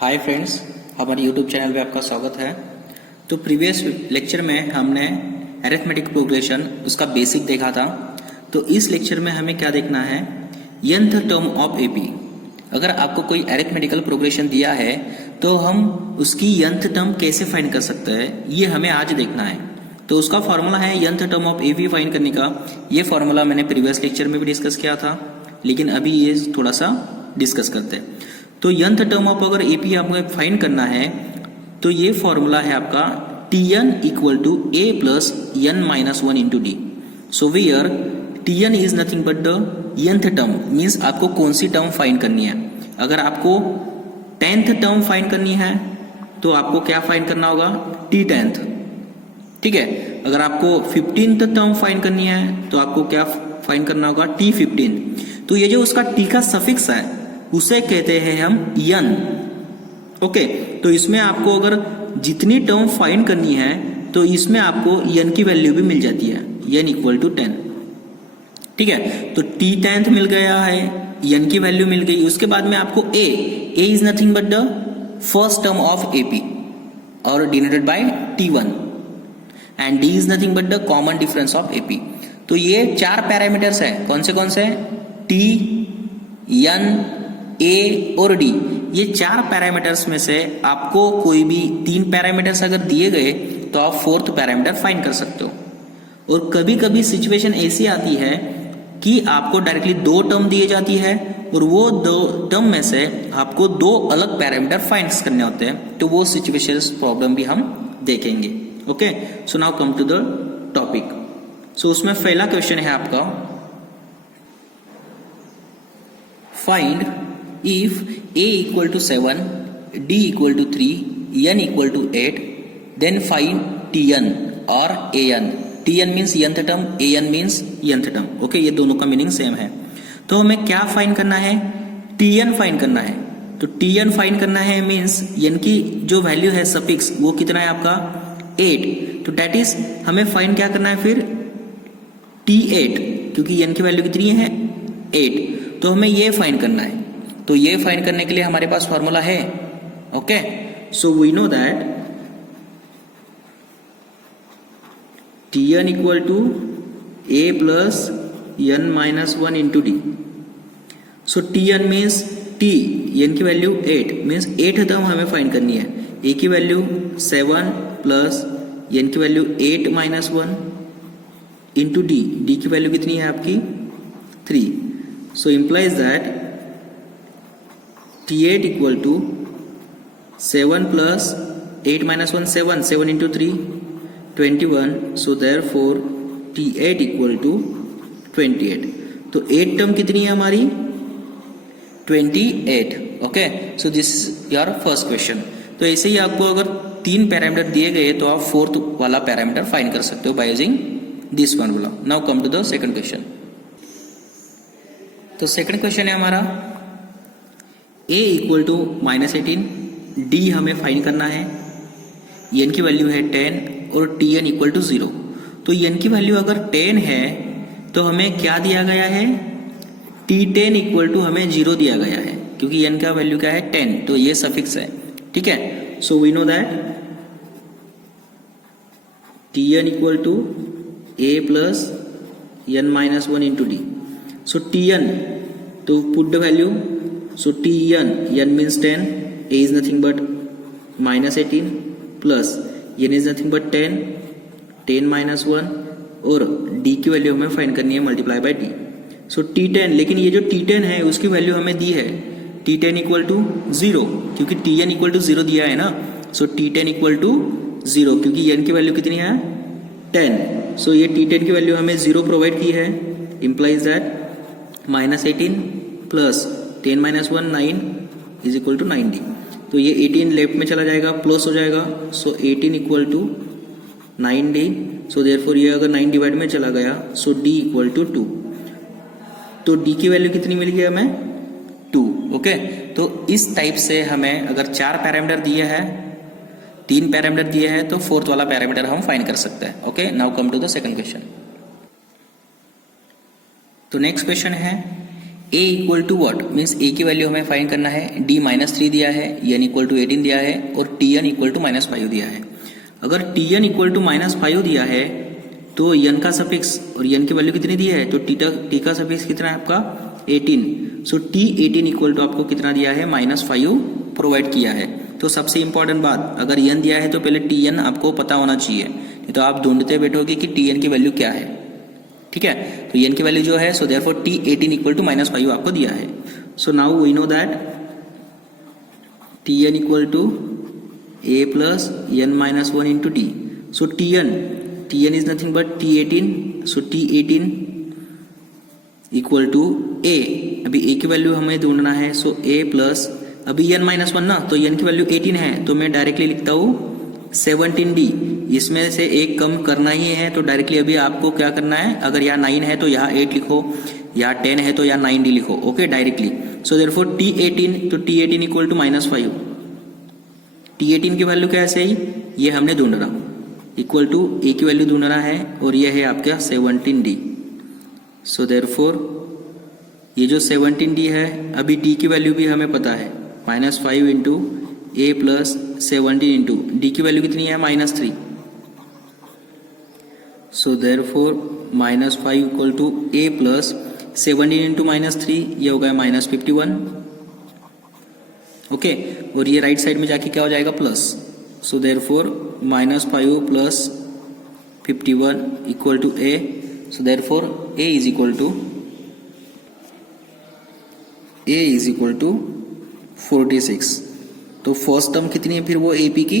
Hi friends, हमारे YouTube channel पे आपका स्वागत है। तो प्रीवियस लेक्चर में हमने अरिथमेटिक प्रोग्रेशन उसका बेसिक देखा था। तो इस लेक्चर में हमें क्या देखना है, nth टर्म ऑफ एपी। अगर आपको कोई अरिथमेटिकल प्रोग्रेशन दिया है तो हम उसकी nth टर्म कैसे फाइंड कर सकते हैं, ये हमें आज देखना है। तो उसका फॉर्मूला है nth term of AP find करने का। ये फॉर्मूला मैंने प्रीवियस लेक्चर में भी डिस्कस किया था, लेकिन अभी ये थोड़ा सा डिस्कस करते हैं। तो nth टर्म ऑफ अगर एपी आपको फाइंड करना है तो ये फॉर्मूला है आपका Tn equal to A plus n minus one into D. So where Tn is nothing but the nth term, means आपको कौन सी टर्म फाइंड करनी है। अगर आपको 10th टर्म फाइंड करनी है तो आपको क्या फाइंड करना होगा, T10th। ठीक है, अगर आपको 15th टर्म फाइंड करनी है तो आपको क्या फाइंड करना होगा, T15। तो ये जो उसका T का सफिक्स है उसे कहते हैं हम n। ओके, तो इसमें आपको अगर जितनी टर्म फाइंड करनी है तो इसमें आपको n की वैल्यू भी मिल जाती है, n इक्वल टू 10। ठीक है, तो T10th मिल गया है, n की वैल्यू मिल गई। उसके बाद में आपको a is nothing but the first term of AP और denoted by T1 and d is nothing but the common difference of AP। तो ये चार पैरामीटर्स है, कौन से T, n, A और D। ये चार पैरामीटर्स में से आपको कोई भी तीन पैरामीटर्स अगर दिए गए तो आप फोर्थ पैरामीटर फाइंड कर सकते हो। और कभी कभी सिचुएशन ऐसी आती है कि आपको डायरेक्टली दो टर्म दिए जाती है और वो दो टर्म में से आपको दो अलग पैरामीटर फाइंड करने होते हैं, तो वो सिचुएशन प्रॉब्लम भी हम देखेंगे। Okay, so now come to the topic. So उसमें पहला क्वेश्चन है आपका, find if a equal to 7, d equal to 3, n equal to 8, then find tn or an। tn means nth term, an means nth term। Okay, ये दोनों का meaning same है। तो हमें क्या फाइंड करना है, tn फाइंड करना है। तो tn फाइंड करना है मीन्स n की जो वैल्यू है सफिक्स वो कितना है आपका 8। तो डेट इज हमें फाइंड क्या करना है फिर t8, क्योंकि n की वैल्यू कितनी है 8। तो हमें ये फाइंड करना है। तो ये फाइंड करने के लिए हमारे पास फॉर्मूला है। Okay, so we know that Tn equal to a plus n minus one into D. So Tn means T, n की वैल्यू 8 मीन्स 8 टर्म हमें फाइंड करनी है। a की वैल्यू 7 प्लस n की value 8 minus one into D. D की value कितनी है आपकी 3। So implies that T8 equal to 7 plus 8 minus 1 7, 7 into 3 21। So therefore T8 equal to 28। तो 8 टर्म कितनी है हमारी 28। Okay, so this is your first question. तो ऐसे ही आपको अगर तीन पैरामीटर दिए गए तो आप फोर्थ वाला पैरामीटर फाइंड कर सकते हो by using this formula. Now come to the second question. तो सेकंड क्वेश्चन है हमारा a इक्वल टू -18, d हमें फाइंड करना है, n की वैल्यू है 10 और tn इक्वल टू 0। तो n की वैल्यू अगर 10 है तो हमें क्या दिया गया है, t10 इक्वल टू हमें 0 दिया गया है, क्योंकि n का वैल्यू क्या है 10, तो ये सफिक्स है। ठीक है, so we know that tn equal to a plus n minus one into D. So tn, तो put the value. So Tn, n means 10, a is nothing but -18 plus n is nothing but 10, 10 minus 1 और d की वैल्यू हमें find करनी है multiply by d। So T10, लेकिन ये जो T10 है उसकी वैल्यू हमें दी है T10 इक्वल टू 0, क्योंकि Tn इक्वल टू 0 दिया है ना। सो T10 इक्वल टू 0, क्योंकि n की वैल्यू कितनी है 10। सो ये T10 की वैल्यू हमें 0 प्रोवाइड की है, implies that -18 plus 10 minus 1 9 is equal to 9d। तो ये 18 लेफ्ट में चला जाएगा, प्लस हो जाएगा। So 18 equal to 9d। So therefore ये अगर 9 डिवाइड में चला गया, सो d इक्वल टू 2। तो d की वैल्यू कितनी मिल गई हमें 2। ओके, तो इस टाइप से हमें अगर चार पैरामीटर दिए हैं, तीन पैरामीटर दिए हैं, तो फोर्थ वाला पैरामीटर हम फाइंड कर सकते हैं। Okay, now come to the second question. तो नेक्स्ट क्वेश्चन है A equal to what means A की वैल्यू हमें फाइंड करना है, डी -3 दिया है, एन इक्वल टू 18 दिया है और टी एन इक्वल टू -5 दिया है। अगर टी एन इक्वल टू -5 दिया है तो एन का सफिक्स और एन की वैल्यू कितनी दी है, तो टी का सफिक्स कितना है आपका 18। सो टी 18 इक्वल टू आपको कितना दिया है, -5 प्रोवाइड किया है। तो सबसे इंपॉर्टेंट बात, अगर एन दिया है तो पहले टी एन आपको पता होना चाहिए, नहीं तो आप ढूंढते बैठोगे कि टी एन की वैल्यू क्या है। ठीक है, तो एन की वैल्यू जो है, so therefore T 18 equal to -5 आपको दिया है। So now we know that T N equal to A plus N -1 into T. So T N is nothing but T 18। So T 18 equal to A, अभी A की वैल्यू हमें ढूंढना है, सो ए plus अभी एन -1 ना, तो एन की वैल्यू 18 है, तो मैं डायरेक्टली लिखता हूँ 17d। इसमें से एक कम करना ही है, तो डायरेक्टली अभी आपको क्या करना है, अगर यहाँ 9 है तो यहाँ 8 लिखो, यहाँ 10 है तो यहाँ 9d लिखो। Okay, directly. सो देयरफॉर टी 18, तो टी 18 इक्वल टू -5। टी 18 की वैल्यू क्या है, सही ये हमने ढूंढना, इक्वल टू ए की वैल्यू ढूंढना है और ये है आपका 17d। सो देयरफॉर ये जो 17d है, अभी d की वैल्यू भी हमें पता है, -5 into a plus 17 into d की वैल्यू कितनी है, -3। So therefore -5 equal to A plus 17 into -3, ये हो गया -51। ओके, और ये राइट साइड में जाके क्या हो जाएगा, plus. So therefore -5 plus 51 equal to a. So therefore a is equal to 46। तो फर्स्ट टर्म कितनी है फिर वो एपी की,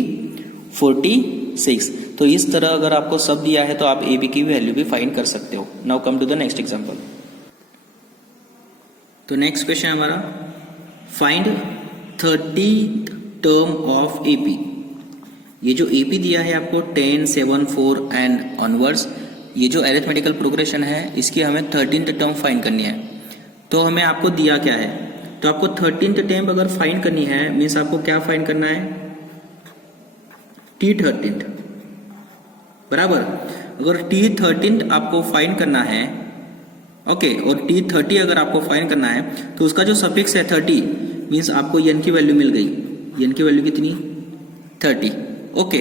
46। तो इस तरह अगर आपको सब दिया है तो आप एपी की वैल्यू भी फाइंड कर सकते हो। Now come to the next example. तो नेक्स्ट क्वेश्चन हमारा, find 30th term of AP. ये जो एपी दिया है आपको 10, 7, 4 एंड ऑनवर्ड्स, ये जो अरिथमेटिकल प्रोग्रेशन है इसकी हमें 13th टर्म फाइंड करनी है। तो हमें आपको दिया क्या है, तो आपको 13th टर्म अगर फाइंड करनी है, मीन्स आपको क्या फाइंड करना है, T13 बराबर। अगर T13 आपको फाइंड करना है, ओके, और T30 अगर आपको फाइंड करना है तो उसका जो सफिक्स है 30, मीन्स आपको एन की वैल्यू मिल गई। एन की वैल्यू कितनी, 30। ओके,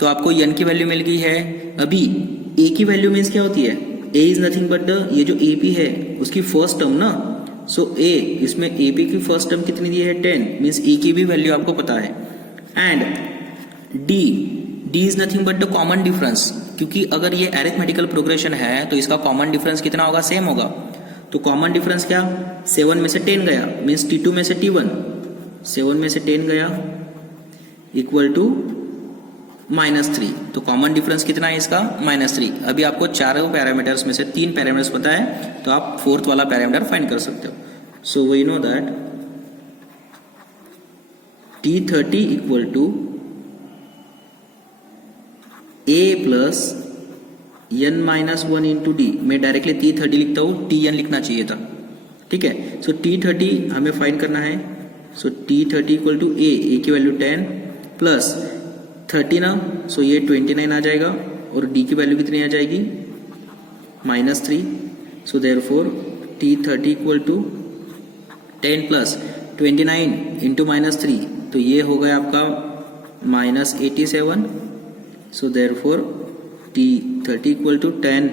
तो आपको एन की वैल्यू मिल गई है। अभी ए की वैल्यू मीन्स क्या होती है, ए इज नथिंग बट द, ये जो एपी है उसकी फर्स्ट टर्म ना। सो ए, इसमें एपी की फर्स्ट टर्म कितनी दी है, 10, मीन्स ए की भी वैल्यू आपको पता है। And D is nothing but the common difference, क्योंकि अगर ये अरिथमेटिकल प्रोग्रेशन है तो इसका कॉमन डिफरेंस कितना होगा, सेम होगा। तो कॉमन डिफरेंस क्या, 7 में से 10 गया, मीन्स T2 में से T1, 7 में से 10 गया इक्वल टू -3। तो कॉमन डिफरेंस कितना है इसका, -3। अभी आपको चारों पैरामीटर्स में से 3 पैरामीटर्स पता है, तो आप 4th वाला पैरामीटर फाइंड कर सकते हो। So we know that T30 equal to A plus n-1 into d. मैं डायरेक्टली T30 लिखता हूँ, Tn लिखना चाहिए था। ठीक है, सो T30 हमें फाइंड करना है। सो T30 इक्वल टू ए की वैल्यू 10 प्लस 30 ना, सो ये 29 आ जाएगा और डी की वैल्यू कितनी आ जाएगी, -3। So therefore T30 equal to 10 plus 29 into -3, तो ये हो गया आपका -87। सो देयरफॉर T30 इक्वल टू 10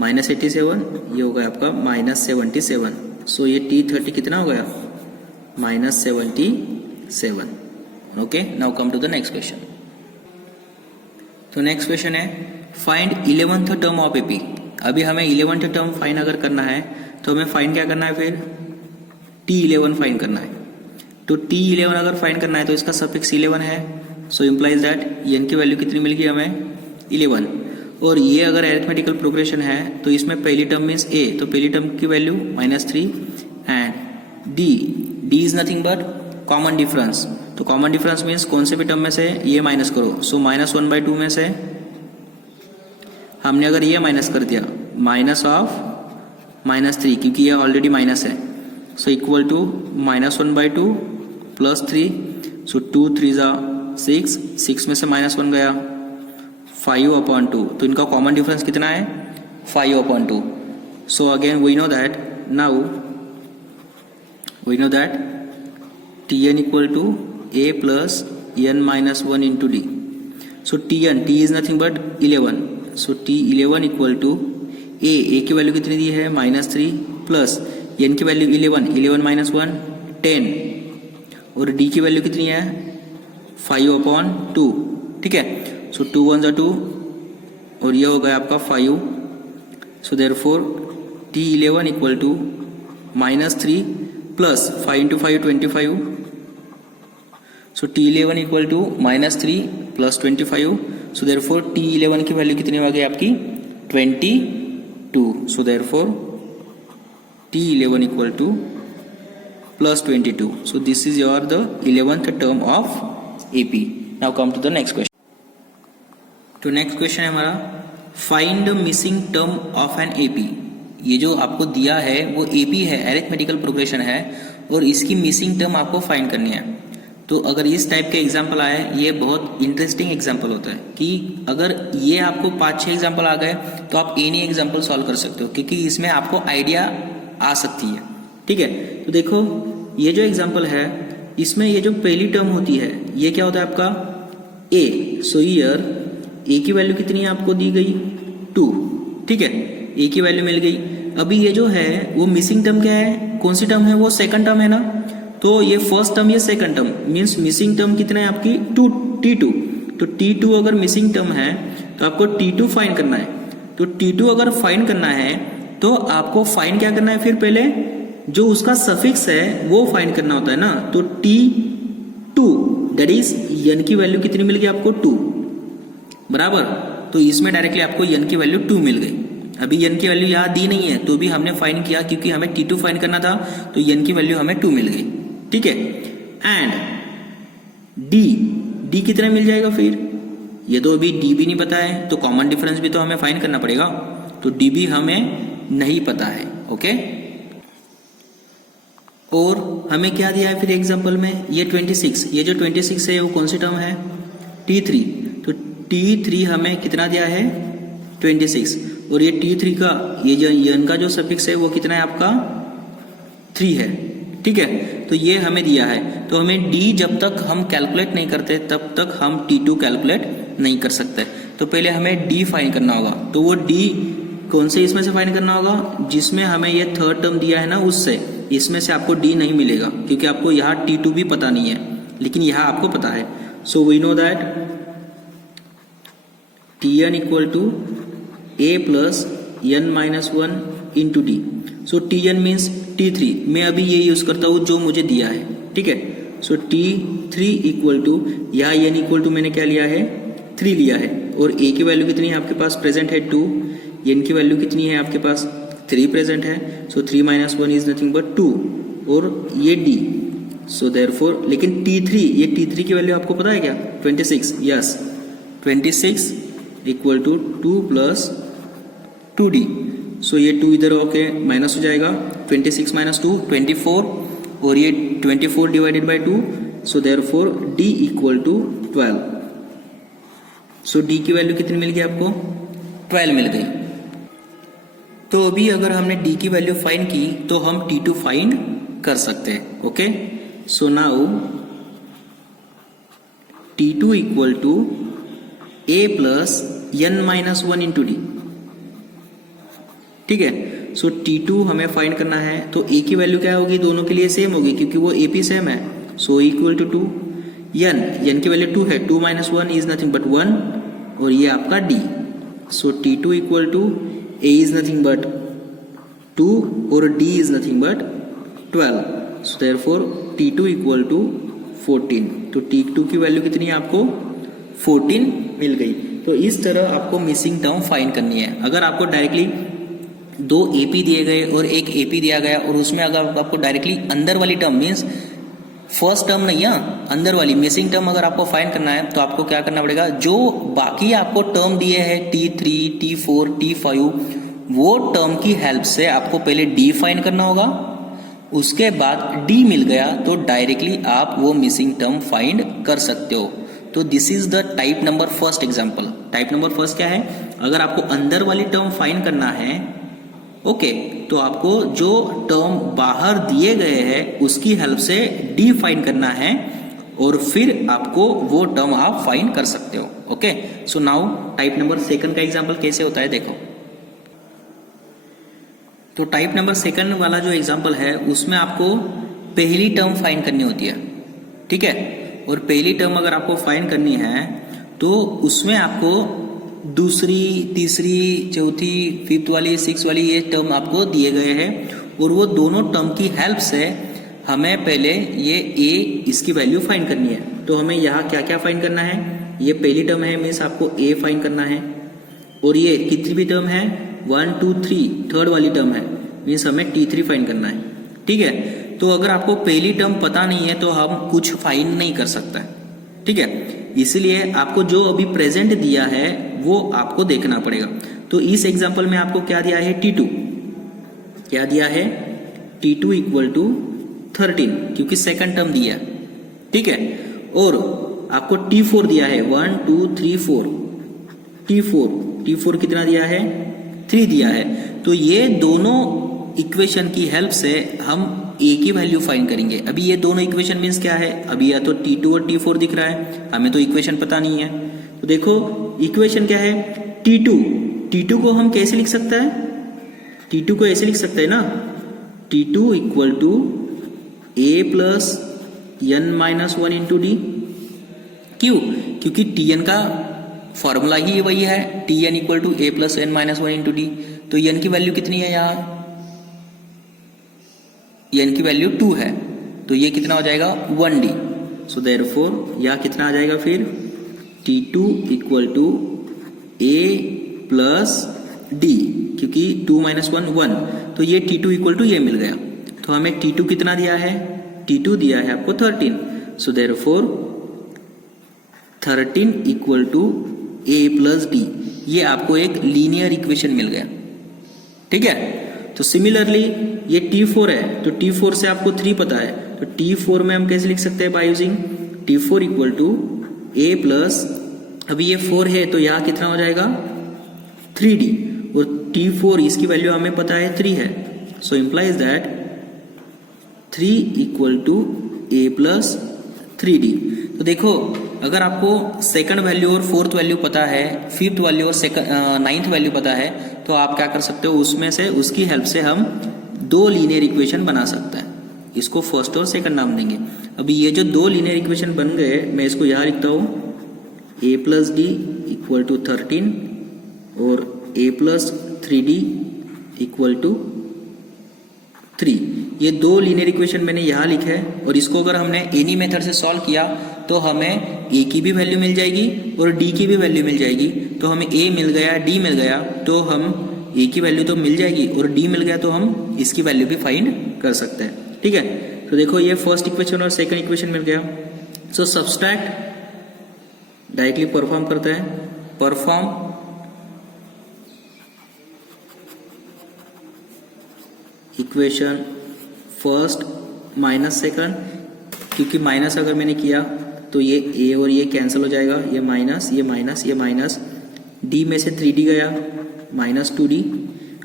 -87, ये हो गया आपका -77। सो ये T30 कितना हो गया, -77। Okay, now come to the next question. तो नेक्स्ट क्वेश्चन है, find 11th term of AP. अभी हमें 11th टर्म फाइंड अगर करना है तो हमें फाइंड क्या करना है, फिर T11 फाइंड करना है। तो T11 अगर फाइंड करना है तो इसका सफिक्स 11 है। सो इम्प्लाइज दैट एन की वैल्यू कितनी मिल गई हमें, 11। और ये अगर अरिथमेटिकल प्रोग्रेशन है तो इसमें पहली टर्म मीन्स ए, तो पहली टर्म की value -3 and D is nothing but common difference. तो कॉमन डिफरेंस मीन्स कौन से भी टर्म में से ये माइनस करो। सो -1/2 में से हमने अगर ये माइनस कर दिया, माइनस ऑफ -3, क्योंकि ये ऑलरेडी माइनस है। So equal to -1/2 plus 3, so 2 3 6, 6 में से -1 गया, 5/2। तो इनका कॉमन डिफरेंस कितना है, 5/2। So again we know that now we know that Tn equal to a plus n minus 1 into d. So t is nothing but 11. So T11 equal to a की value कितनी दी है -3 plus n की value 11 minus 1 10 और d की value कितनी है 5/2. ठीक है. सो 2 1 2 और ये हो गया आपका 5. So therefore T11 equal to -3 plus 5 into 5 25. So T11 equal to -3 plus 25. So therefore T11 की वैल्यू कितनी आ गई आपकी 22. So therefore T11 equal to plus 22. So this is your the 11th term of AP. Now come to the next question. तो next question है हमारा find missing term of an AP. ये जो आपको दिया है वो AP है, अरिथमेटिकल प्रोग्रेशन है, और इसकी मिसिंग टर्म आपको फाइंड करनी है. तो अगर इस टाइप के एग्जाम्पल आए, ये बहुत इंटरेस्टिंग एग्जाम्पल होता है कि अगर ये आपको 5-6 एग्जाम्पल आ गए तो आप एनी एग्जाम्पल सॉल्व कर सकते हो, क्योंकि इसमें आपको आइडिया आ सकती है. ठीक है. तो देखो ये जो एग्जाम्पल है इसमें ये जो पहली टर्म होती है ये क्या होता है आपका A. सो ईयर A की वैल्यू कितनी है आपको दी गई 2. ठीक है. A की वैल्यू मिल गई. अभी ये जो है वो मिसिंग टर्म क्या है, कौन सी टर्म है, वो सेकंड टर्म है ना. तो ये फर्स्ट टर्म ये second term means missing term कितना है आपकी T2. तो T2 अगर मिसिंग टर्म है तो आपको T2 फाइंड करना है. तो T2 अगर फाइंड करना है तो आपको फाइंड क्या करना है, फिर पहले जो उसका सफिक्स है वो फाइंड करना होता है ना. तो T2 दैट इज n की वैल्यू कितनी मिल गई आपको 2 बराबर. तो इसमें डायरेक्टली आपको n की वैल्यू 2 मिल गई. अभी n की वैल्यू यहाँ दी नहीं है तो भी हमने फाइंड किया क्योंकि हमें T2 फाइंड करना था, तो n की वैल्यू हमें 2 मिल गई. ठीक है. एंड D कितना मिल जाएगा फिर, ये तो अभी D भी नहीं पता है तो कॉमन डिफरेंस भी तो हमें फाइंड करना पड़ेगा. तो D भी हमें नहीं पता है. ओके. और हमें क्या दिया है फिर एग्जांपल में, ये 26. ये जो 26 है वो कौन सी टर्म है T3. तो T3 हमें कितना दिया है 26, और ये T3 का ये जो n का जो सफिक्स है वो कितना है आपका 3 है. ठीक है. तो ये हमें दिया है. तो हमें D जब तक हम कैलकुलेट नहीं करते तब तक हम T2 कैलकुलेट नहीं कर सकते. तो पहले हमें D फाइंड करना होगा. तो वो D कौन से इसमें से फाइंड करना होगा, जिसमें हमें ये थर्ड टर्म दिया है ना उससे. इसमें से आपको D नहीं मिलेगा क्योंकि आपको यहाँ T2 भी पता नहीं है, लेकिन यहाँ आपको पता है. So we know that Tn equal to A plus n minus 1 into D. So Tn means T3. मैं अभी ये यूज करता हूँ जो मुझे दिया है. ठीक है. सो T3 इक्वल टू यहाँ n इक्वल टू मैंने क्या लिया है 3 लिया है, और A की वैल्यू कितनी है आपके पास प्रेजेंट है 2. n की वैल्यू कितनी है आपके पास 3 प्रेजेंट है. So 3 minus 1 is nothing but 2, और ये D. सो देयरफॉर लेकिन T3, ये T3 की वैल्यू आपको पता है क्या 26. Yes 26 equal to 2 plus 2D. सो ये 2 इधर होके माइनस हो जाएगा. 26 माइनस 2 24, और ये 24 divided by 2. So therefore D equal to 12. So D की वैल्यू कितनी मिल गई आपको 12 मिल गई. तो अभी अगर हमने D की वैल्यू फाइंड की तो हम T2 फाइंड कर सकते हैं. Okay. So now T2 equal to A plus n minus 1 into D. ठीक है. सो T2 हमें फाइंड करना है, तो A की वैल्यू क्या होगी, दोनों के लिए सेम होगी क्योंकि वो AP सेम है. सो इक्वल टू 2 n की वैल्यू 2 है. 2 माइनस 1 इज नथिंग बट 1, और ये आपका D. So T2 equal to A is nothing but 2 और D is nothing but 12. So therefore T2 equal to 14. तो T2 की वैल्यू कितनी है आपको 14 मिल गई. तो इस तरह आपको मिसिंग टर्म फाइंड करनी है. अगर आपको डायरेक्टली 2 AP दिए गए और एक AP दिया गया और उसमें अगर आपको डायरेक्टली अंदर वाली टर्म मीन्स फर्स्ट टर्म नहीं है, अंदर वाली मिसिंग टर्म अगर आपको फाइंड करना है तो आपको क्या करना पड़ेगा, जो बाकी आपको टर्म दिए हैं T3 T4 T5 वो टर्म की हेल्प से आपको पहले D फाइंड करना होगा. उसके बाद D मिल गया तो डायरेक्टली आप वो मिसिंग टर्म फाइंड कर सकते हो. तो this is the type number first example. Type number first क्या है, अगर आपको अंदर वाली टर्म फाइंड करना है ओके, तो आपको जो टर्म बाहर दिए गए हैं उसकी हेल्प से डी फाइंड करना है और फिर आपको वो टर्म आप फाइंड कर सकते हो। Okay, so now type number second का एग्जांपल कैसे होता है देखो। तो टाइप नंबर सेकंड वाला जो एग्जांपल है उसमें आपको पहली टर्म फाइंड करनी होती है, ठीक है। और पहली टर्म अगर आपको फाइंड करनी है तो उसमें आपको दूसरी, तीसरी, चौथी, फिफ्थ वाली, सिक्स वाली ये टर्म आपको दिए गए हैं और वो दोनों टर्म की हेल्प से हमें पहले ये ए इसकी वैल्यू फाइंड करनी है। तो हमें यहाँ क्या क्या फाइंड करना है, ये पहली टर्म है मीन्स आपको ए फाइंड करना है और ये कितनी भी टर्म है 1 2 3 थर्ड वाली टर्म है मीन्स हमें T3 फाइंड करना है, ठीक है। तो अगर आपको पहली टर्म पता नहीं है तो हम कुछ फाइंड नहीं कर सकते, ठीक है। इसलिए आपको जो अभी प्रेजेंट दिया है वो आपको देखना पड़ेगा। तो इस एग्जांपल में आपको क्या दिया है T2, क्या दिया है T2 इक्वल टू 13 क्योंकि सेकंड टर्म दिया है, ठीक है। और आपको T4 दिया है 1 2 3 4, T4 कितना दिया है 3 दिया है। तो ये दोनों इक्वेशन की हेल्प से हम ए की वैल्यू फाइंड करेंगे। अभी ये दोनों इक्वेशन मीन्स क्या है, अभी या तो T2 और T4 दिख रहा है, हमें तो इक्वेशन पता नहीं है। तो देखो इक्वेशन क्या है T2 को हम कैसे लिख सकते हैं, T2 को ऐसे लिख सकते हैं ना, T2 equal to A plus n minus 1 into d. क्यों, क्योंकि Tn का फॉर्मूला ही वही है, Tn equal to A plus n minus 1 into d. तो n की वैल्यू कितनी है, यहाँ n की वैल्यू 2 है तो ये कितना हो जाएगा 1d। सो देयरफॉर यह कितना आ जाएगा फिर T2 equal to A plus d, क्योंकि 2 माइनस 1 1, तो ये T2 इक्वल टू ये मिल गया। तो हमें T2 कितना दिया है, T2 दिया है आपको 13। So therefore 13 equal to A plus d, ये आपको एक लीनियर इक्वेशन मिल गया, ठीक है। तो सिमिलरली ये T4 है तो T4 से आपको 3 पता है, तो T4 में हम कैसे लिख सकते हैं by using T4 equal to A plus, अभी ये 4 है तो यहाँ कितना हो जाएगा 3D और T4 इसकी वैल्यू हमें पता है 3 है। So implies that 3 equal to A plus 3D। तो देखो अगर आपको सेकंड वैल्यू और फोर्थ वैल्यू पता है, फिफ्थ वैल्यू और नाइन्थ वैल्यू पता है, तो आप क्या कर सकते हो, उसमें से उसकी हेल्प से हम 2 लीनियर इक्वेशन बना सकते हैं। इसको फर्स्ट और सेकंड नाम देंगे। अभी ये जो 2 लीनियर इक्वेशन बन गए, मैं इसको यहाँ लिखता हूँ A plus d equal to 13 और A plus 3D equal to 3। ये 2 लीनियर इक्वेशन मैंने यहाँ लिखे है और इसको अगर हमने एनी मेथड से सॉल्व किया तो हमें A की भी वैल्यू मिल जाएगी और D की भी वैल्यू मिल जाएगी। तो हमें A मिल गया, D मिल गया, तो हम A की वैल्यू तो मिल जाएगी और D मिल गया तो हम इसकी वैल्यू भी फाइंड कर सकते हैं, ठीक है। तो देखो ये फर्स्ट इक्वेशन और सेकंड इक्वेशन मिल गया। सो सब्सट्रैक्ट डायरेक्टली परफॉर्म करते हैं, perform equation first minus second, क्योंकि माइनस अगर मैंने किया तो ये A और ये कैंसिल हो जाएगा, ये माइनस ये माइनस ये माइनस, D में से 3D गया माइनस 2D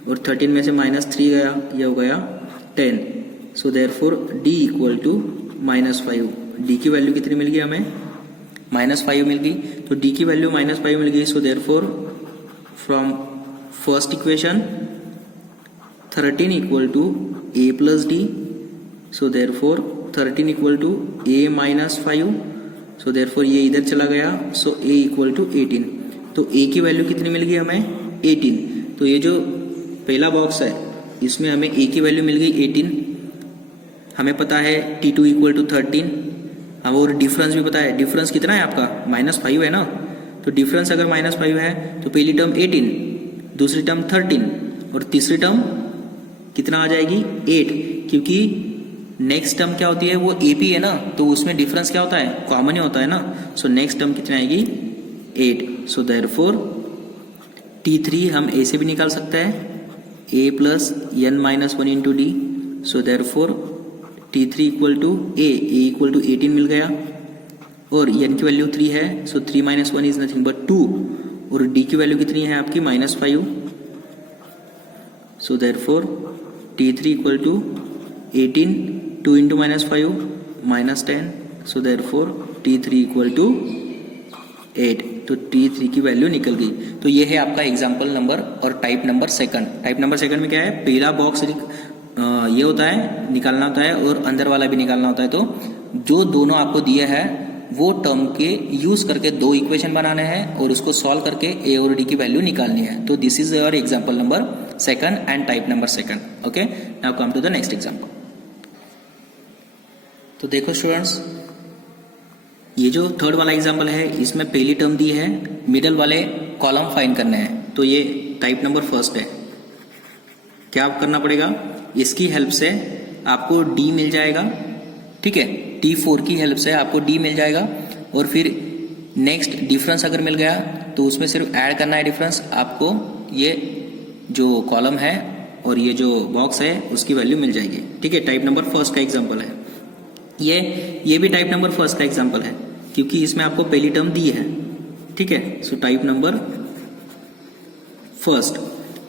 और 13 में से माइनस 3 गया, ये हो गया 10। So therefore D equal to -5। D की वैल्यू कितनी मिल गई हमें, -5 मिल गई। तो D की वैल्यू -5 मिल गई। So therefore from first equation 13 equal to A plus D, so therefore 13 equal to A minus 5, so therefore ये इधर चला गया, सो A इक्वल टू 18। तो A की वैल्यू कितनी मिल गई हमें 18। तो ये जो पहला बॉक्स है इसमें हमें A की वैल्यू मिल गई 18, हमें पता है T2 इक्वल टू 13, अब और डिफरेंस भी पता है। डिफरेंस कितना है आपका -5 है ना, तो डिफरेंस अगर -5 है तो पहली टर्म 18, दूसरी टर्म 13 और तीसरी टर्म कितना आ जाएगी 8, क्योंकि नेक्स्ट टर्म क्या होती है वो AP है ना, तो उसमें डिफरेंस क्या होता है कॉमन ही होता है ना। सो नेक्स्ट टर्म कितनी आएगी 8। सो देयरफॉर T3 हम ऐसे भी निकाल सकते हैं A plus n minus 1 into D. So therefore T3 equal to A equal to 18 मिल गया और n की वैल्यू 3 है, so 3 minus 1 is nothing but 2 और D की वैल्यू कितनी है आपकी -5। So therefore T3 equal to 18, 2 into minus 5 minus 10, so therefore T3 equal to 8। तो T3 की वैल्यू निकल गई। तो ये है आपका एग्जाम्पल नंबर और type number second. Type number second में क्या है, पहला बॉक्स ये होता है, निकालना होता है और अंदर वाला भी निकालना होता है। तो जो दोनों आपको दिए हैं वो टर्म के यूज करके दो इक्वेशन बनाने हैं और उसको सॉल्व करके ए और डी की वैल्यू निकालनी है। तो this is your example number second and type number second. Okay, now come to the next example. तो देखो स्टूडेंट्स, ये जो थर्ड वाला एग्जाम्पल है इसमें पहली टर्म दी है, मिडल वाले कॉलम फाइंड करने हैं। तो ये टाइप नंबर फर्स्ट है। क्या करना पड़ेगा, इसकी हेल्प से आपको डी मिल जाएगा, ठीक है। T4 की हेल्प से आपको डी मिल जाएगा और फिर नेक्स्ट डिफरेंस अगर मिल गया तो उसमें सिर्फ ऐड करना है डिफरेंस, आपको ये जो कॉलम है और ये जो बॉक्स है उसकी वैल्यू मिल जाएगी, ठीक है। टाइप नंबर फर्स्ट का एग्जाम्पल है ये भी टाइप नंबर फर्स्ट का एग्जाम्पल है क्योंकि इसमें आपको पहली टर्म दी है, ठीक है। सो टाइप नंबर फर्स्ट,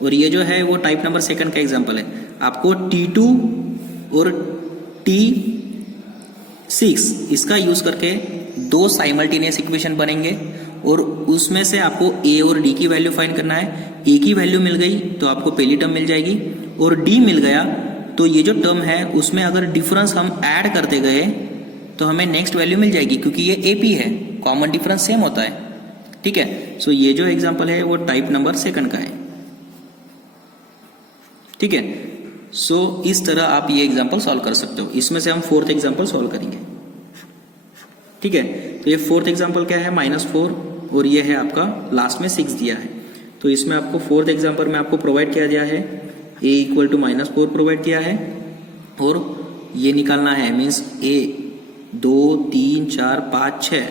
और ये जो है वो टाइप नंबर सेकंड का एग्जाम्पल है। आपको T2 और T6 इसका यूज करके दो साइमल्टेनियस इक्वेशन बनेंगे और उसमें से आपको ए और डी की वैल्यू फाइंड करना है। ए की वैल्यू मिल गई तो आपको पहली टर्म मिल जाएगी और डी मिल गया तो ये जो टर्म है उसमें अगर डिफरेंस हम ऐड करते गए तो हमें नेक्स्ट वैल्यू मिल जाएगी क्योंकि ये एपी है, कॉमन डिफरेंस सेम होता है, ठीक है। सो ये जो एग्जांपल है वो टाइप नंबर सेकंड का है, ठीक है। सो इस तरह आप ये एग्जांपल सॉल्व कर सकते हो। इसमें से हम फोर्थ एग्जांपल सॉल्व करेंगे, ठीक है। तो ये फोर्थ एग्जांपल क्या है, -4 और ये है आपका लास्ट में 6 दिया है। तो इसमें आपको फोर्थ एग्जांपल में आपको प्रोवाइड किया गया है a इक्वल टू -4 प्रोवाइड किया है और ये निकालना है, मीन्स a 2 3 4 5 6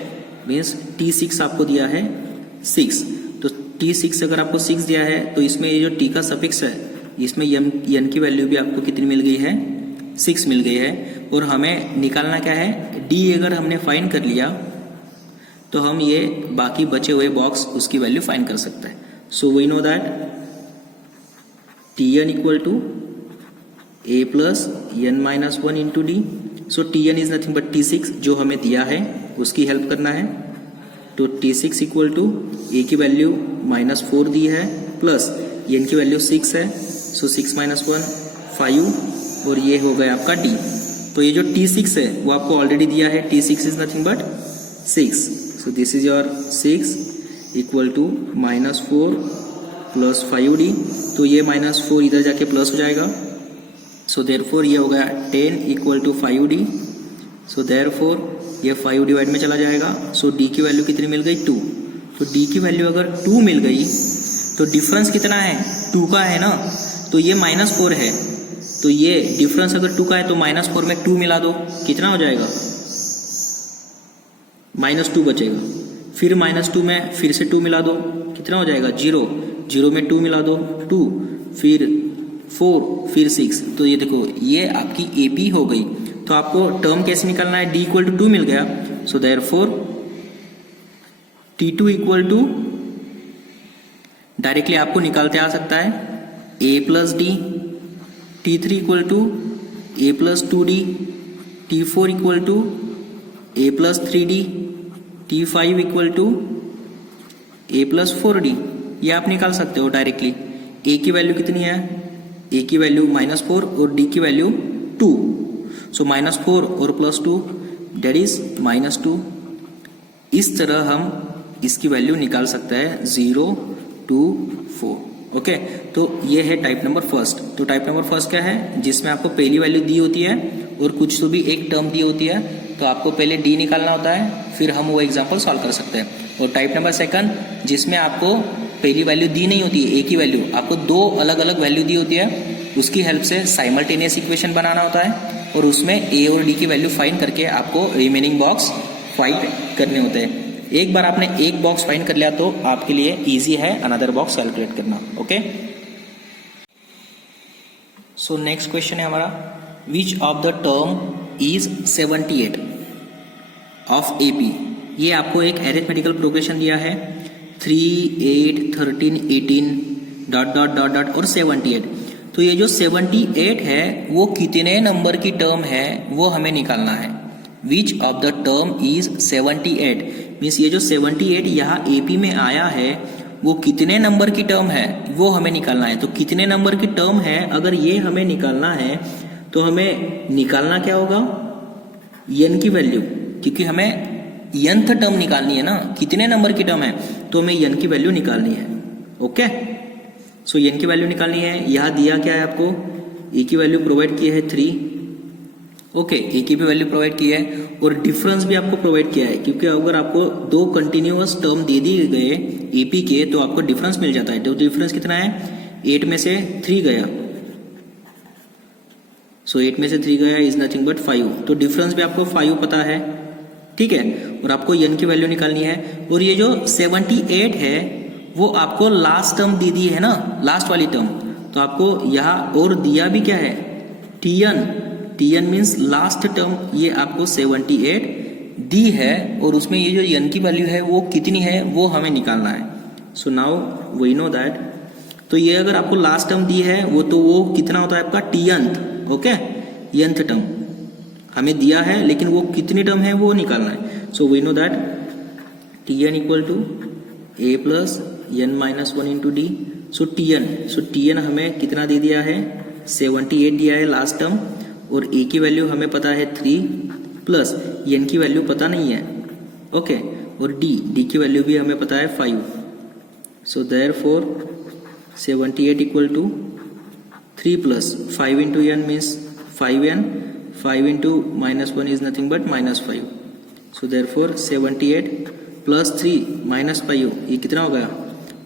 मीन्स T6 आपको दिया है 6। तो T6 अगर आपको 6 दिया है तो इसमें ये जो T का सफिक्स है इसमें n की वैल्यू भी आपको कितनी मिल गई है, 6 मिल गई है। और हमें निकालना क्या है, d अगर हमने फाइंड कर लिया तो हम ये बाकी बचे हुए बॉक्स उसकी वैल्यू फाइंड कर सकते हैं। So we know that Tn equal to a plus n minus 1 into D. So Tn is nothing but T6 जो हमें दिया है उसकी हेल्प करना है। तो T6 इक्वल टू a की वैल्यू -4 दी है प्लस n की वैल्यू 6 है। सो 6 माइनस 1 5 और ये हो गया आपका d। तो ये जो T6 है वो आपको ऑलरेडी दिया है, T6 is nothing but 6। So this is your 6 equal to -4 plus 5d। तो ये -4 इधर जाके प्लस हो जाएगा। सो देयरफॉर ये हो गया 10 equal to 5d। So therefore ये 5 डिवाइड में चला जाएगा। सो d की वैल्यू कितनी मिल गई, 2। तो d की वैल्यू अगर 2 मिल गई तो डिफरेंस कितना है, 2 का है ना। तो ये -4 है तो ये डिफरेंस अगर 2 का है तो -4 में 2 मिला दो, कितना हो जाएगा, -2 बचेगा। फिर -2 में फिर से 2 मिला दो, कितना हो जाएगा, 0। 0 में 2 मिला दो, 2, फिर 4, फिर 6। तो ये देखो ये आपकी AP हो गई। तो आपको टर्म कैसे निकालना है, d इक्वल टू 2 मिल गया। So therefore T2 equal to directly आपको निकालते आ सकता है a plus d, T3 equal to a plus 2d, T4 equal to a plus 3d, T5 equal to a plus 4d। ये आप निकाल सकते हो डायरेक्टली। a की वैल्यू कितनी है, a की वैल्यू -4 और d की वैल्यू 2। सो -4 और +2 डेट इज -2। इस तरह हम इसकी वैल्यू निकाल सकते हैं 0 2 4। ओके, तो ये है टाइप नंबर फर्स्ट। तो टाइप नंबर फर्स्ट क्या है, जिसमें आपको पहली वैल्यू दी होती है और कुछ तो भी एक टर्म दी होती है। तो आपको पहले डी निकालना होता है, फिर हम वो एग्जांपल सॉल्व कर सकते हैं। और टाइप नंबर सेकंड, जिसमें आपको पहली वैल्यू दी नहीं होती है, ए की वैल्यू, आपको दो अलग अलग वैल्यू दी होती है, उसकी हेल्प से साइमल्टेनियस इक्वेशन बनाना होता है और उसमें ए और डी की वैल्यू फाइंड करके आपको रिमेनिंग बॉक्स फाइंड करने होते हैं। एक बार आपने एक बॉक्स फाइंड कर लिया तो आपके लिए इजी है अनदर बॉक्स कैलकुलेट करना। ओके, सो नेक्स्ट क्वेश्चन है हमारा, which of the term is 78 of AP. ये आपको एक एरिथमेटिकल प्रोग्रेशन दिया है 3 8 13 18 ... और 78। तो ये जो 78 है वो कितने नंबर की टर्म है वो हमें निकालना है। Which of the term is 78 means ये जो 78 यहाँ AP में आया है वो कितने नंबर की टर्म है वो हमें निकालना है। तो कितने नंबर की टर्म है अगर ये हमें निकालना है तो हमें निकालना क्या होगा, n की वैल्यू, क्योंकि हमें nth टर्म निकालनी है ना, कितने नंबर की टर्म है तो हमें n की वैल्यू निकालनी है। ओके, सो n की वैल्यू निकालनी है। यहाँ दिया क्या है आपको, a की वैल्यू प्रोवाइड की है 3। ओके, a की भी वैल्यू प्रोवाइड की है और डिफरेंस भी आपको प्रोवाइड किया है, क्योंकि अगर आपको दो कंटिन्यूअस टर्म दे दिए गए AP के तो आपको डिफरेंस मिल जाता है। तो डिफरेंस कितना है, 8 में से 3 गया, सो 8 में से 3 गया इज नथिंग बट 5। तो डिफरेंस भी आपको 5 पता है, ठीक है, और आपको n की वैल्यू निकालनी है। और ये जो 78 है वो आपको लास्ट टर्म दे दी है ना, लास्ट वाली टर्म, तो आपको यहाँ और दिया भी क्या है, TN मीन्स लास्ट टर्म, ये आपको 78 दी है और उसमें ये जो n की वैल्यू है वो कितनी है वो हमें निकालना है। So now we know that, तो ये अगर आपको लास्ट टर्म दी है वो कितना होता है आपका TNth। ओके, nth टर्म हमें दिया है लेकिन वो कितनी टर्म है वो निकालना है। So we know that TN equal to A plus n minus 1 into D. So TN हमें कितना दे दिया है, 78 दिया है लास्ट टर्म, और A की वैल्यू हमें पता है 3 प्लस n की वैल्यू पता नहीं है। ओके, और D की वैल्यू भी हमें पता है 5। So therefore 78 equal to 3 plus 5 into n means 5n, 5 into minus 1 is nothing but minus 5। So therefore 78 plus 3 minus 5, ये कितना हो गया,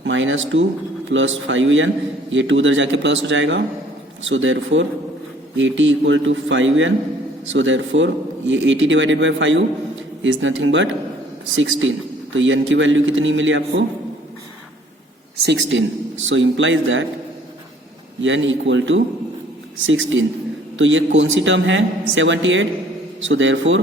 माइनस 2 प्लस 5n, ये 2 उधर जाके प्लस हो जाएगा। So therefore 80 equal to 5n। So therefore ये 80 divided by 5 is nothing but 16। तो n की वैल्यू कितनी मिली आपको, 16। So implies that n equal to 16। तो ये कौन सी टर्म है, 78। So therefore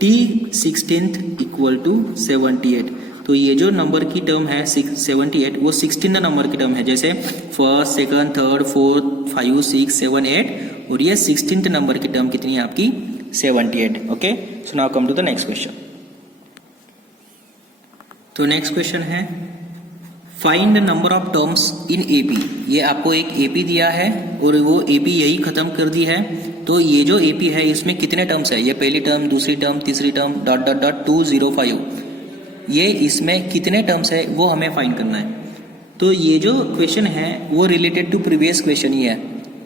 t 16th equal to 78। तो ये जो नंबर की टर्म है 78 वो 16 नंबर की टर्म है, जैसे फर्स्ट, सेकंड, थर्ड, फोर्थ, 5, 6, 7, 8, और ये 16th नंबर की टर्म कितनी है आपकी, 78। Okay, so now come to the next question. तो नेक्स्ट क्वेश्चन है find number of terms in AP। ये आपको एक AP दिया है और वो AP यही खत्म कर दी है। तो ये जो AP है इसमें कितने टर्म्स है, ये पहली टर्म, दूसरी टर्म, तीसरी टर्म, डॉट डॉट डॉट 205, ये इसमें कितने टर्म्स है वो हमें फाइंड करना है। तो ये जो क्वेश्चन है वो रिलेटेड टू प्रीवियस क्वेश्चन ही है।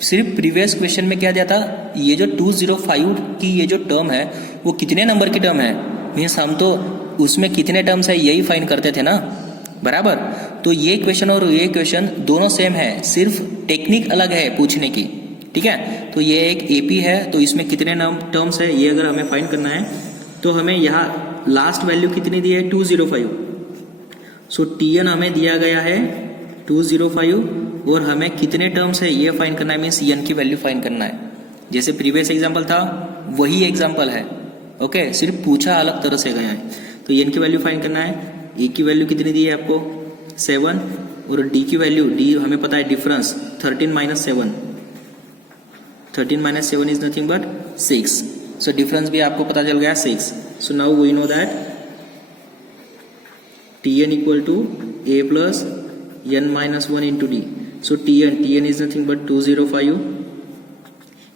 सिर्फ प्रीवियस क्वेश्चन में क्या दिया था, ये जो 205 की ये जो टर्म है वो कितने नंबर की टर्म है, मीन्स हम तो उसमें कितने टर्म्स है यही फाइंड करते थे ना, बराबर। तो ये क्वेश्चन और ये क्वेश्चन दोनों सेम है, सिर्फ टेक्निक अलग है पूछने की, ठीक है। तो ये एक AP है, तो इसमें कितने टर्म्स है ये अगर हमें फाइंड करना है तो हमें यहाँ लास्ट वैल्यू कितनी दी है, 205। सो TN हमें दिया गया है 205 और हमें कितने टर्म्स है ये फाइंड करना है, मीन्स n की वैल्यू फाइंड करना है। जैसे प्रीवियस एग्जाम्पल था वही एग्जाम्पल है, ओके, सिर्फ पूछा अलग तरह से गया है। तो n की वैल्यू फाइंड करना है। A की वैल्यू कितनी दी है आपको, 7, और D की वैल्यू, D हमें पता है difference 13 minus 7, 13 minus 7 is nothing but 6। So difference भी आपको पता चल गया 6। So now we know that TN equal to A plus n minus 1 into D। So TN is nothing but 205।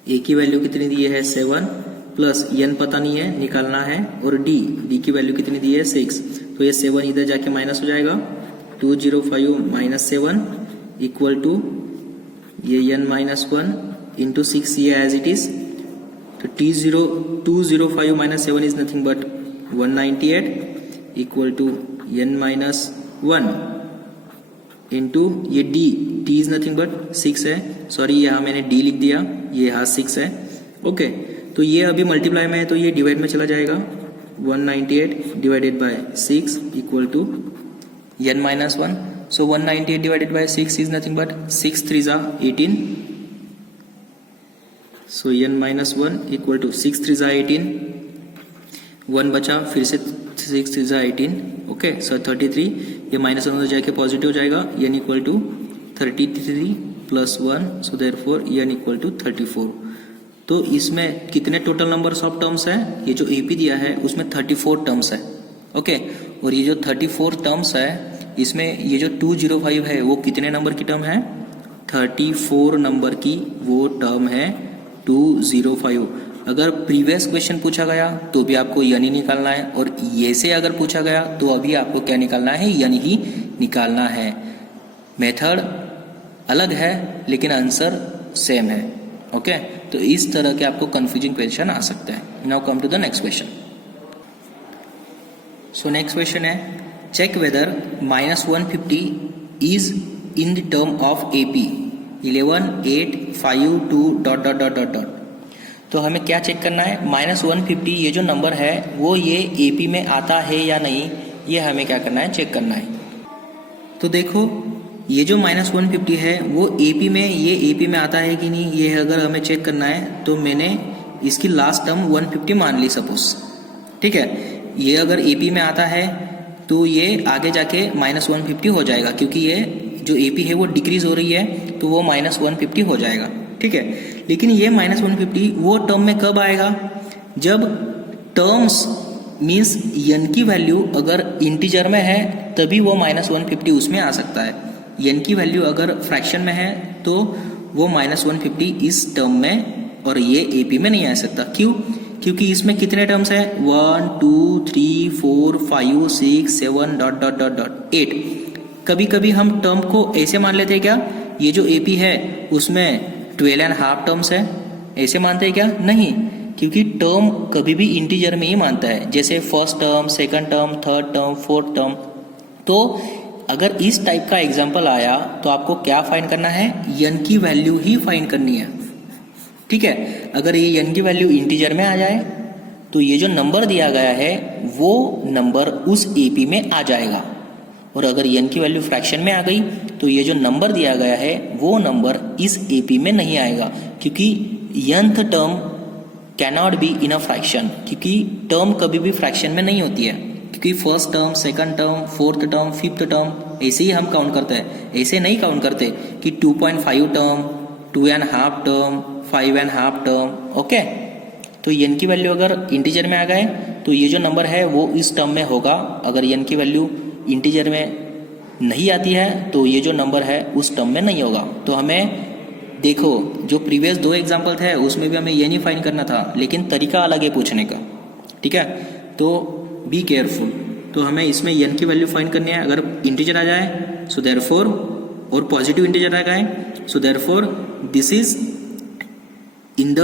A की वैल्यू कितनी दी है, 7 प्लस n पता नहीं है, निकालना है, और D की वैल्यू कितनी दी है, 6। तो ये 7 इधर जाके माइनस हो जाएगा, 205 माइनस 7 इक्वल टू ये n माइनस 1 इंटू 6, ये एज इट इज। तो 205 minus 7 is nothing but 198 equal to n minus 1 into ये D इज नथिंग बट 6 है, सॉरी यहाँ मैंने D लिख दिया, ये यहाँ 6 है। ओके, तो ये अभी मल्टीप्लाई में है तो ये डिवाइड में चला जाएगा, 198 divided by 6 equal to n minus 1। So 198 divided by 6 is nothing but 6 3 18। So n minus 1 equal to 6 3 18, 1 बचा, फिर से 6 3 18, ओके। सो 33, ये माइनस 1 जाके पॉजिटिव हो जाएगा, n equal to 33 plus 1, so therefore n equal to 34। तो इसमें कितने टोटल नंबर्स ऑफ टर्म्स है? ये जो AP दिया है उसमें 34 टर्म्स है। ओके, और ये जो 34 टर्म्स है इसमें ये जो 205 है वो कितने नंबर की टर्म है? 34 नंबर की वो टर्म है 205। अगर प्रीवियस क्वेश्चन पूछा गया तो भी आपको यानी निकालना है, और ये से अगर पूछा गया तो अभी आपको क्या निकालना है? यानी ही निकालना है। मेथड अलग है लेकिन आंसर सेम है। ओके, तो इस तरह के आपको कंफ्यूजिंग क्वेश्चन आ सकते हैं। Now come to the next question. So next question है, check whether -150 is in the term of AP 11, 8, 5, 2 ... तो हमें क्या चेक करना है? -150 ये जो नंबर है वो ये AP में आता है या नहीं, ये हमें क्या करना है? चेक करना है। तो देखो ये जो -150 है वो AP में, ये AP में आता है कि नहीं, ये अगर हमें चेक करना है तो मैंने इसकी लास्ट टर्म 150 मान ली सपोज। ठीक है, ये अगर AP में आता है तो ये आगे जाके -150 हो जाएगा, क्योंकि ये जो AP है वो डिक्रीज हो रही है तो वो -150 हो जाएगा। ठीक है, लेकिन ये -150 वो टर्म में कब आएगा? जब टर्म्स मीन्स n की वैल्यू अगर इंटीजर में है तभी वो -150 उसमें आ सकता है। n की वैल्यू अगर फ्रैक्शन में है तो वो -150 इस टर्म में और ये AP में नहीं आ सकता। क्यों? क्योंकि इसमें कितने टर्म्स हैं? 1, 2, 3, 4, 5, 6, 7 ... 8। कभी कभी हम टर्म को ऐसे मान लेते हैं क्या? ये जो AP है उसमें 12.5 टर्म्स है, ऐसे मानते हैं क्या? नहीं, क्योंकि टर्म कभी भी इंटीजर में ही मानता है, जैसे first term, second term, third term, fourth term. तो अगर इस टाइप का एग्जांपल आया तो आपको क्या फाइंड करना है? n की वैल्यू ही फाइंड करनी है। ठीक है, अगर ये n की वैल्यू इंटीजर में आ जाए तो ये जो नंबर दिया गया है वो नंबर उस AP में आ जाएगा, और अगर n की वैल्यू फ्रैक्शन में आ गई तो ये जो नंबर दिया गया है वो नंबर इस AP में नहीं आएगा, क्योंकि nth term cannot be in a fraction, क्योंकि टर्म कभी भी फ्रैक्शन में नहीं होती है, क्योंकि first term, second term, fourth term, fifth term ऐसे ही हम काउंट करते हैं। ऐसे नहीं काउंट करते कि 2.5 टर्म, 2.5 टर्म, 5.5 टर्म। ओके, तो n की वैल्यू अगर इंटीजर में आ गए तो ये जो नंबर है वो इस टर्म में होगा। अगर n की वैल्यू इंटीजर में नहीं आती है तो ये जो नंबर है उस टर्म में नहीं होगा। तो हमें देखो जो प्रीवियस 2 एग्जाम्पल थे उसमें भी हमें ये नहीं फाइंड करना था, लेकिन तरीका अलग है पूछने का। ठीक है, तो बी केयरफुल। तो हमें इसमें n की वैल्यू फाइंड करनी है। अगर इंटीजर आ जाए सो देयरफॉर, और पॉजिटिव इंटीजर आ जाए so therefore this is in the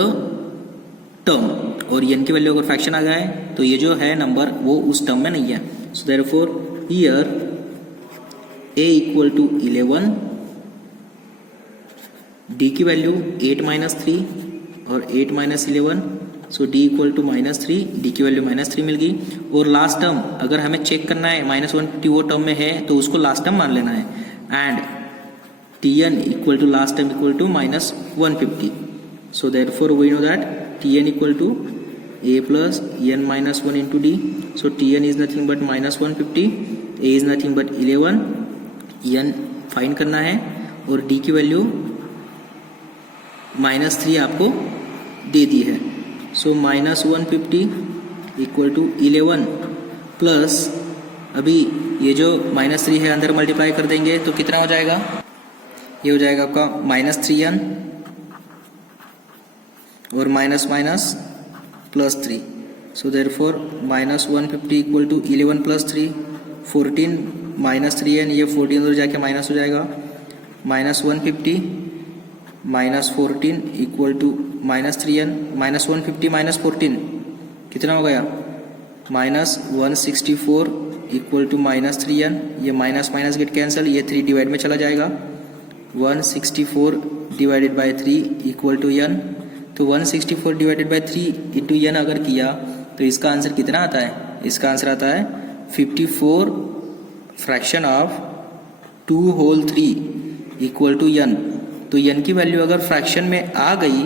term, और n की वैल्यू अगर फ्रैक्शन आ जाए तो ये जो है नंबर वो उस टर्म में नहीं है। So therefore here a equal to 11, d की वैल्यू 8 - 3 और 8 - 11, so d equal to -3, d की वैल्यू -3 मिल गई। और लास्ट टर्म अगर हमें चेक करना है -150 वो टर्म में है तो उसको लास्ट टर्म मान लेना है, and tn equal to last term equal to -150। So therefore we know that tn equal to a plus n minus 1 into d, so tn is nothing but -150, a is nothing but 11, n find करना है, और d की value -3 आपको दे दी है। सो -150 equal to 11 plus, अभी ये जो -3 है अंदर मल्टीप्लाई कर देंगे तो कितना हो जाएगा? ये हो जाएगा आपका -3n और minus +3, so therefore -150 equal to 11 + 3, 14 -3n, ये 14 उधर जाके माइनस हो जाएगा, -150 -14 इक्वल टू -3n, -150 -14 कितना हो गया? -164 इक्वल टू -3n, ये माइनस माइनस गेट कैंसिल, ये 3 डिवाइड में चला जाएगा, 164 divided by 3 equal to n। तो 164 डिवाइडेड बाय 3 इंटू n अगर किया तो इसका आंसर कितना आता है? इसका आंसर आता है 54 fraction of 2 whole 3 equal to n। तो n की वैल्यू अगर फ्रैक्शन में आ गई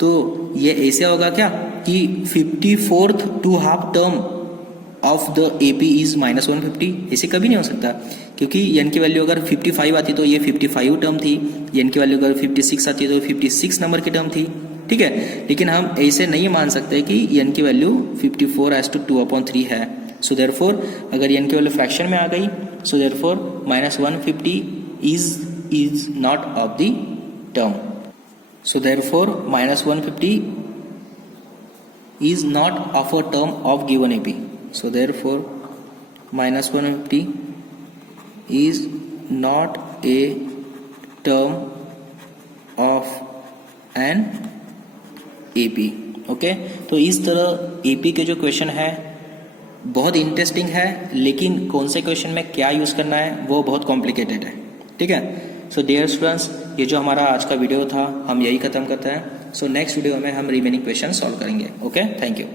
तो ये ऐसे होगा क्या कि 54th 2 half term of the AP is -150, ऐसे कभी नहीं हो सकता क्योंकि n की वैल्यू अगर 55 आती तो ये 55 टर्म थी, n की वैल्यू अगर 56 आती तो 56 नंबर की टर्म थी, ठीक है। लेकिन हम ऐसे नहीं मान सकते कि n की वैल्यू 54/2/3 है। सो देयरफॉर अगर n की वैल्यू फ्रैक्शन में आ गई, so therefore -150 is not of the term. So therefore -150 is not of a term of given AP. So therefore -150 is not a term of an AP. Okay, तो इस तरह AP के जो question है बहुत इंटरेस्टिंग है, लेकिन कौन से क्वेश्चन में क्या यूज करना है वो बहुत कॉम्प्लिकेटेड है, ठीक है। सो डियर स्टूडेंट्स, ये जो हमारा आज का वीडियो था हम यही खत्म करते हैं। सो नेक्स्ट वीडियो में हम रिमेनिंग क्वेश्चन सॉल्व करेंगे। Okay, thank you.